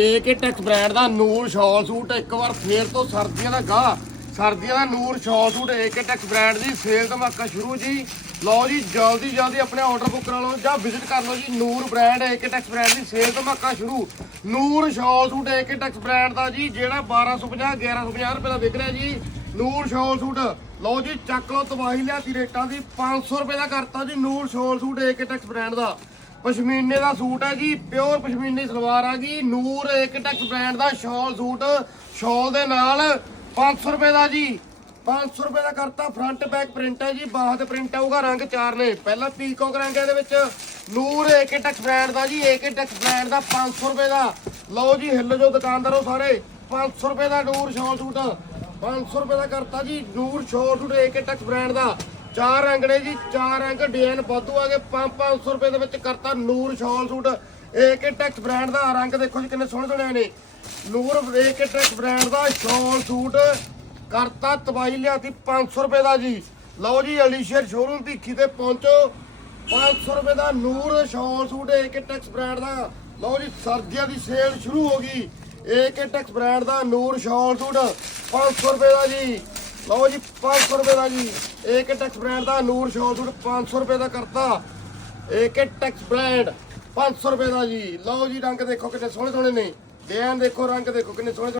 ਏਕੇ Tex brand ਦਾ ਨੂਰ ਸ਼ਾਲ suit ਇੱਕ ਵਾਰ ਫੇਰ ਤੋਂ ਸਰਦੀਆਂ ਦਾ ਗਾਹ। ਸਰਦੀਆਂ ਦਾ ਨੂਰ ਸ਼ਾਲ ਸੂਟ ਏਕੇ ਟੈਕਸ ਬ੍ਰਾਂਡ ਦੀ ਸੇਲ ਧਮਾਕਾ ਸ਼ੁਰੂ ਜੀ। ਲਓ ਜੀ, ਜਲਦੀ ਜਲਦੀ ਆਪਣੇ ਆਰਡਰ ਬੁੱਕ ਕਰਾ ਲਓ ਜਾਂ ਵਿਜ਼ਿਟ ਕਰ ਲਓ ਜੀ, Noor brand AK Tex brand ਦੀ ਸੇਲ ਧਮਾਕਾ ਸ਼ੁਰੂ। ਨੂਰ ਸ਼ਾਲ ਸੂਟ ਏਕੇ ਟੈਕਸ ਬ੍ਰਾਂਡ ਦਾ ਜੀ, ਜਿਹੜਾ 1250 1150 ਰੁਪਏ ਦਾ ਵਿਕ ਰਿਹਾ ਜੀ। ਨੂਰ ਸ਼ਾਲ ਸੂਟ, ਲਓ ਜੀ, ਚੱਕ ਲਓ ਤਬਾਹੀ ਲਿਆਤੀ ਰੇਟਾਂ ਦੀ 500 ਰੁਪਏ ਦਾ ਕਰਤਾ ਜੀ ਨੂਰ ਸ਼ਾਲ ਸੂਟ ਏਕੇ ਟੈਕਸ ਬ੍ਰਾਂਡ ਦਾ। ਪਸ਼ਮੀਨੇ ਦਾ ਸੂਟ ਹੈ ਜੀ, ਪਿਓਰ ਪਸ਼ਮੀਨੀ ਸਲਵਾਰ ਆ ਜੀ, ਨੂਰ ਏਕਟੈਕਸ ਬ੍ਰਾਂਡ ਦਾ ਸ਼ਾਲ ਸੂਟ, ਸ਼ਾਲ ਦੇ ਨਾਲ 500 ਰੁਪਏ ਦਾ ਜੀ 500 ਰੁਪਏ ਦਾ ਕਰਤਾ ਫਰੰਟ ਬੈਕ ਪ੍ਰਿੰਟ ਹੈ ਜੀ ਬਾਹਾਂ ਤੇ ਪ੍ਰਿੰਟ ਆਊਗਾ ਰੰਗ ਚਾਰ ਨੇ, ਪਹਿਲਾ ਪੀਕੋਕ ਰੰਗ ਹੈ ਇਹਦੇ ਵਿੱਚ, ਨੂਰ ਏਕਟੈਕਸ ਬ੍ਰਾਂਡ ਦਾ ਜੀ ਏਕਟੈਕਸ ਬ੍ਰਾਂਡ ਦਾ 500 ਰੁਪਏ ਦਾ, ਲਓ ਜੀ, ਹਿੱਲ ਜੋ ਦੁਕਾਨਦਾਰੋ ਸਾਰੇ 500 ਰੁਪਏ ਦਾ ਨੂਰ ਸ਼ਾਲ ਸੂਟ 500 ਰੁਪਏ ਦਾ ਕਰਤਾ ਜੀ, ਨੂਰ ਸ਼ਾਲ ਸੂਟ ਏਕਟੈਕਸ ਬ੍ਰਾਂਡ ਦਾ ਚਾਰ ਰੰਗ ਨੇ ਜੀ, ਚਾਰ ਰੰਗ ਡਿਜ਼ਾਈਨ ਵਾਧੂ ਆ ਗਏ। 5-500 ਰੁਪਏ ਦੇ ਵਿੱਚ ਕਰਤਾ ਨੂਰ ਸ਼ਾਲ ਸੂਟ। ਏਕੇ ਟੈਕਸ ਬ੍ਰਾਂਡ ਦਾ ਰੰਗ ਦੇਖੋ ਜੀ, ਕਿੰਨੇ ਸੋਹਣੇ ਸੋਹਣੇ ਨੇ। ਨੂਰ ਏਕੇ ਟੈਕਸ ਬ੍ਰਾਂਡ ਦਾ ਸ਼ਾਲ ਸੂਟ ਕਰਤਾ ਤਬਾਈ ਲਿਆਤੀ 500 ਰੁਪਏ ਦਾ ਜੀ। ਲਓ ਜੀ, ਅਲੀਸ਼ੇਰ ਸ਼ੋਰੂਮ ਭੀਖੀ ਤੇ ਪਹੁੰਚੋ। 500 ਰੁਪਏ ਦਾ ਨੂਰ ਸ਼ਾਲ ਸੂਟ ਏਕੇ ਟੈਕਸ ਬ੍ਰਾਂਡ ਦਾ। ਲਓ ਜੀ, ਸਰਦੀਆਂ ਦੀ ਸੇਲ ਸ਼ੁਰੂ ਹੋ ਗਈ। ਏਕੇ ਟੈਕਸ ਬ੍ਰਾਂਡ ਦਾ ਨੂਰ ਸ਼ਾਲ ਸੂਟ 500 ਰੁਪਏ ਦਾ ਜੀ। ਲਓ ਜੀ 500 ਰੁਪਏ ਦਾ ਜੀ। ਏਕੇ ਟੈਕਸ ਬ੍ਰਾਂਡ ਦਾ ਨੂਰ ਸ਼ਾਲ ਸੂਟ 500 ਰੁਪਏ ਦਾ ਕਰਤਾ। ਏਕੇ ਟੈਕਸ ਬ੍ਰਾਂਡ 500 ਰੁਪਏ ਦਾ ਜੀ। ਲਓ ਜੀ, ਰੰਗ ਦੇਖੋ ਕਿੰਨੇ ਸੋਹਣੇ ਸੋਹਣੇ ਨੇ। ਡਿਜ਼ਾਈਨ ਦੇਖੋ, ਰੰਗ ਦੇਖੋ ਕਿੰਨੇ ਸੋਹਣੇ ਸੋਹਣੇ